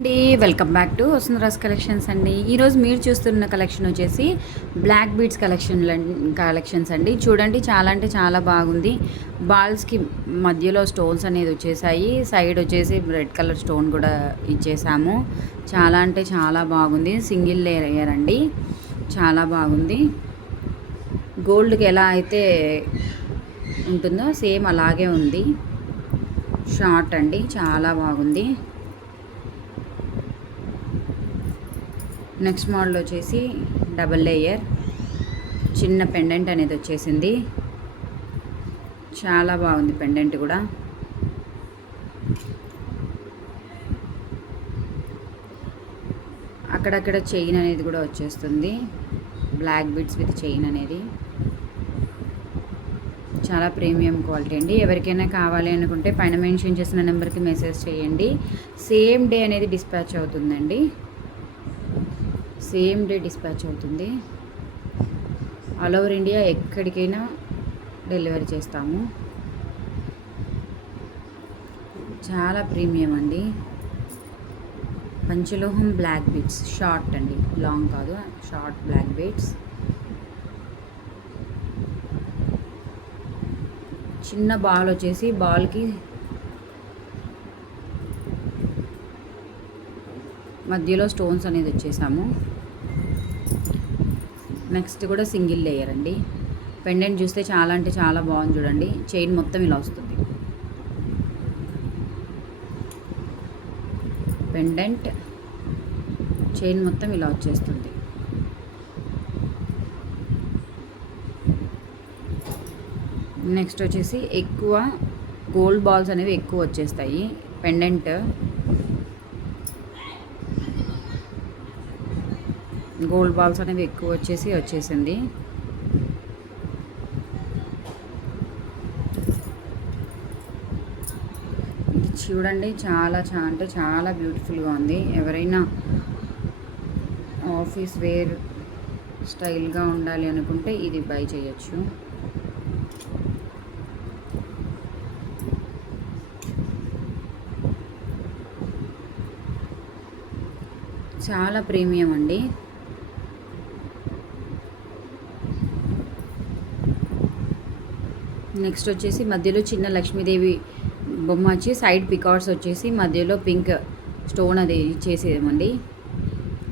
అండి welcome back to వసుంధరాస్ collections అండి. ఈరోజు మీరు చూస్తున్న కలెక్షన్ వచ్చేసి బ్లాక్ బీడ్స్ కలెక్షన్స్ అండి. చూడండి చాలా అంటే చాలా బాగుంది. బాల్స్కి మధ్యలో స్టోన్స్ అనేది వచ్చేసాయి. సైడ్ వచ్చేసి రెడ్ కలర్ స్టోన్ కూడా ఇచ్చేసాము. చాలా అంటే చాలా బాగుంది. సింగిల్ లేయర్ అండి, చాలా బాగుంది. గోల్డ్కి ఎలా అయితే ఉంటుందో సేమ్ అలాగే ఉంది. షార్ట్ అండి, చాలా బాగుంది. నెక్స్ట్ మోడల్ వచ్చేసి డబల్ లేయర్ చిన్న పెండెంట్ అనేది వచ్చేసింది. చాలా బాగుంది పెండెంట్ కూడా. అక్కడక్కడ చైన్ అనేది కూడా వచ్చేస్తుంది. బ్లాక్ బీడ్స్ విత్ చైన్ అనేది చాలా ప్రీమియం క్వాలిటీ అండి. ఎవరికైనా కావాలి అనుకుంటే పైన మెన్షన్ చేసిన నెంబర్కి మెసేజ్ చేయండి. సేమ్ డే అనేది డిస్పాచ్ అవుతుందండి. సేమ్ డే డిస్పాచ్ అవుతుంది. ఆల్ ఓవర్ ఇండియా ఎక్కడికైనా డెలివరీ చేస్తాము. చాలా ప్రీమియం అండి. పంచలోహం బ్లాక్ బీడ్స్, షార్ట్ అండి, లాంగ్ కాదు, షార్ట్ బ్లాక్ బీడ్స్. చిన్న బాల్ వచ్చేసి బాల్కి మధ్యలో స్టోన్స్ అనేది వచ్చేసాము. నెక్స్ట్ కూడా సింగిల్ లేయర్ అండి. పెండెంట్ చూస్తే చాలా అంటే చాలా బాగుంది. చూడండి, చైన్ మొత్తం ఇలా వస్తుంది. పెండెంట్ చైన్ మొత్తం ఇలా వచ్చేస్తుంది. నెక్స్ట్ వచ్చేసి ఎక్కువ గోల్డ్ బాల్స్ అనేవి ఎక్కువ వచ్చేస్తాయి. పెండెంట్ గోల్డ్ బాల్స్ అనేవి ఎక్కువ వచ్చేసింది. ఇది చూడండి, చాలా అంటే చాలా బ్యూటిఫుల్గా ఉంది. ఎవరైనా ఆఫీస్ వేర్ స్టైల్గా ఉండాలి అనుకుంటే ఇది బై చేయొచ్చు. చాలా ప్రీమియం అండి. నెక్స్ట్ వచ్చేసి మధ్యలో చిన్న లక్ష్మీదేవి బొమ్మ వచ్చి సైడ్ పికాట్స్ వచ్చేసి మధ్యలో పింక్ స్టోన్ అది ఇచ్చేసేమండి.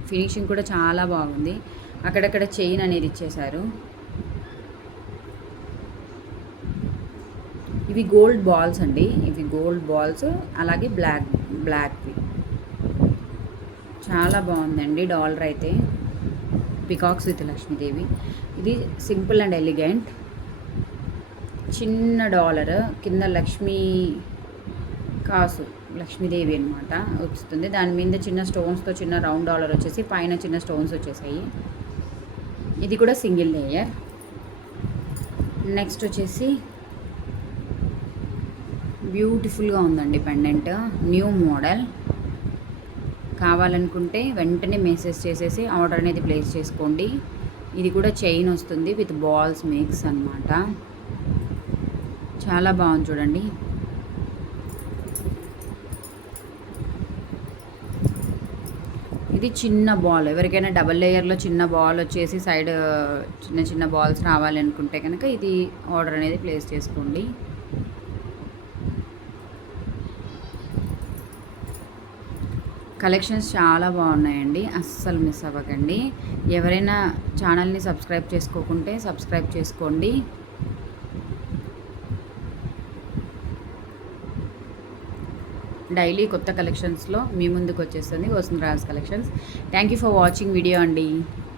ఫినిషింగ్ కూడా చాలా బాగుంది. అక్కడక్కడ చైన్ అనేది ఇచ్చేశారు. ఇవి గోల్డ్ బాల్స్ అండి. ఇవి గోల్డ్ బాల్స్, అలాగే బ్లాక్వి చాలా బాగుందండి. డాలర్ అయితే పికాక్స్ విత్ లక్ష్మీదేవి. ఇది సింపుల్ అండ్ ఎలిగెంట్. చిన్న డాలర్ కింద లక్ష్మీదేవి అనమాట వస్తుంది. దాని మీద చిన్న స్టోన్స్తో చిన్న రౌండ్ డాలర్ వచ్చేసి పైన చిన్న స్టోన్స్ వచ్చేసాయి. ఇది కూడా సింగిల్ లేయర్. నెక్స్ట్ వచ్చేసి బ్యూటిఫుల్గా ఉందండి పెండెంట్, న్యూ మోడల్. కావాలనుకుంటే వెంటనే మెసేజ్ చేసేసి ఆర్డర్ అనేది ప్లేస్ చేసుకోండి. ఇది కూడా చైన్ వస్తుంది విత్ బాల్స్ మిక్స్ అనమాట. చాలా బాగుంది చూడండి. ఇది చిన్న బాల్, ఎవరికైనా డబల్ లేయర్లో చిన్న బాల్ వచ్చేసి సైడ్ చిన్న చిన్న బాల్స్ రావాలి అనుకుంటే కనుక ఇది ఆర్డర్ అనేది ప్లేస్ చేసుకోండి. కలెక్షన్స్ చాలా బాగున్నాయండి, అస్సలు మిస్ అవ్వకండి. ఎవరైనా ఛానల్ని సబ్స్క్రైబ్ చేసుకోకుంటే సబ్స్క్రైబ్ చేసుకోండి. డైలీ కొత్త కలెక్షన్స్లో మీ ముందుకు వచ్చేస్తుంది Vasundhara's collections. Thank you for watching video అండి.